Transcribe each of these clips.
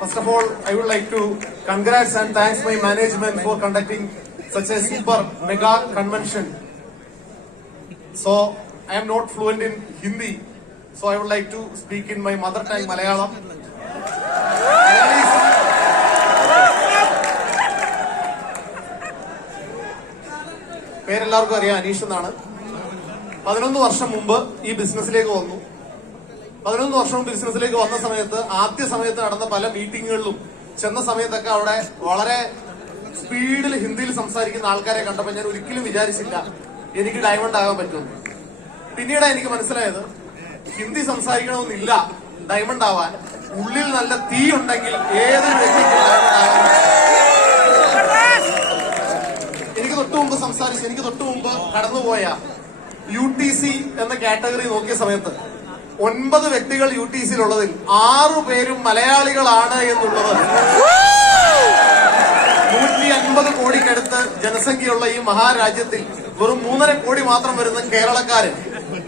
First of all, I would like to congrats and thanks my management for conducting such a super mega convention. So, I am not fluent in Hindi, so I would like to speak in my mother tongue, Malayalam. പേരെല്ലാവർക്കും അറിയാം, അനീഷ് എന്നാണ്. 11 വർഷം മുമ്പ് ഈ ബിസിനസ്സിലേക്ക് വന്നു. 11 വർഷം ബിസിനസ്സിലേക്ക് വന്ന സമയത്ത് ആദ്യ സമയത്ത് നടന്ന പല മീറ്റിങ്ങുകളിലും ചെന്ന സമയത്തൊക്കെ അവിടെ വളരെ സ്പീഡിൽ ഹിന്ദിയിൽ സംസാരിക്കുന്ന ആൾക്കാരെ കണ്ടപ്പോൾ ഞാൻ ഒരിക്കലും വിചാരിച്ചില്ല എനിക്ക് ഡയമണ്ട് ആകാൻ പറ്റുമെന്ന്. പിന്നീട് എനിക്ക് മനസ്സിലായത് ഹിന്ദി സംസാരിക്കണമെന്നില്ല ഡയമണ്ട് ആവാൻ. ഉള്ളിൽ നല്ല തീ ഉണ്ടെങ്കിൽ ഏതൊരു വ്യക്തിക്കും ഡയമണ്ട് ആകാൻ. എനിക്ക് തൊട്ടു മുമ്പ് കടന്നുപോയ UTC എന്ന കാറ്റഗറി നോക്കിയ സമയത്ത് 9 വ്യക്തികൾ UTCയിലുള്ളതിൽ 6 പേരും മലയാളികളാണ് എന്നുള്ളത് 150 കോടിക്കടുത്ത് ജനസംഖ്യയുള്ള ഈ മഹാരാജ്യത്തിൽ വെറും 3.5 കോടി മാത്രം വരുന്ന കേരളക്കാര്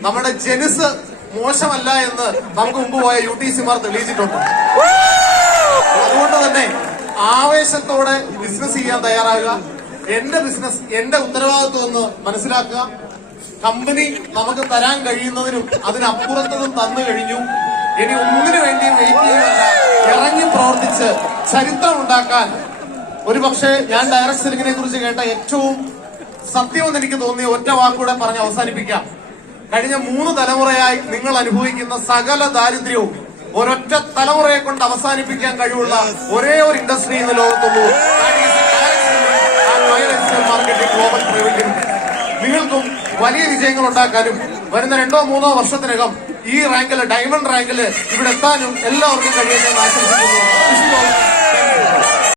നമ്മുടെ ജനുസ് മോശമല്ല എന്ന് നമുക്ക് മുമ്പ് പോയ UTCമാർ തെളിയിച്ചിട്ടുണ്ട്. അതുകൊണ്ട് തന്നെ ആവേശത്തോടെ ബിസിനസ് ചെയ്യാൻ തയ്യാറാകുക. എന്റെ ബിസിനസ് എന്റെ ഉത്തരവാദിത്വം എന്ന് മനസ്സിലാക്കുക. കമ്പനി നമുക്ക് തരാൻ കഴിയുന്നതിനും അതിനപ്പുറത്തതും തന്നു കഴിഞ്ഞു. ഇനി ഒന്നിനു വേണ്ടിയും വെയിറ്റ് ചെയ്യുകയല്ല, ഇറങ്ങി പ്രവർത്തിച്ച് ചരിത്രം ഉണ്ടാക്കാൻ. ഒരുപക്ഷെ ഞാൻ ഡയറക്ട് സെല്ലിങ്ങിനെ കുറിച്ച് കേട്ട ഏറ്റവും സത്യമെന്ന് എനിക്ക് തോന്നിയ ഒറ്റ വാക്കുകൂടെ പറഞ്ഞ് അവസാനിപ്പിക്കാം. കഴിഞ്ഞ 3 തലമുറയായി നിങ്ങൾ അനുഭവിക്കുന്ന സകല ദാരിദ്ര്യവും ഒരൊറ്റ തലമുറയെ കൊണ്ട് അവസാനിപ്പിക്കാൻ കഴിവുള്ള ഒരേ ഒരു ഇൻഡസ്ട്രി ഇന്ന് ലോകത്തുള്ളൂ. Marketing global private limited. നിങ്ങൾക്കും വലിയ വിജയങ്ങൾ ഉണ്ടാക്കാനും വരുന്ന 2-3 വർഷത്തിനകം ഈ റാങ്കില്, ഡയമണ്ട് റാങ്കില് ഇവിടെ എത്താനും എല്ലാവർക്കും കഴിയുമെന്ന് ആശംസിക്കുന്നു.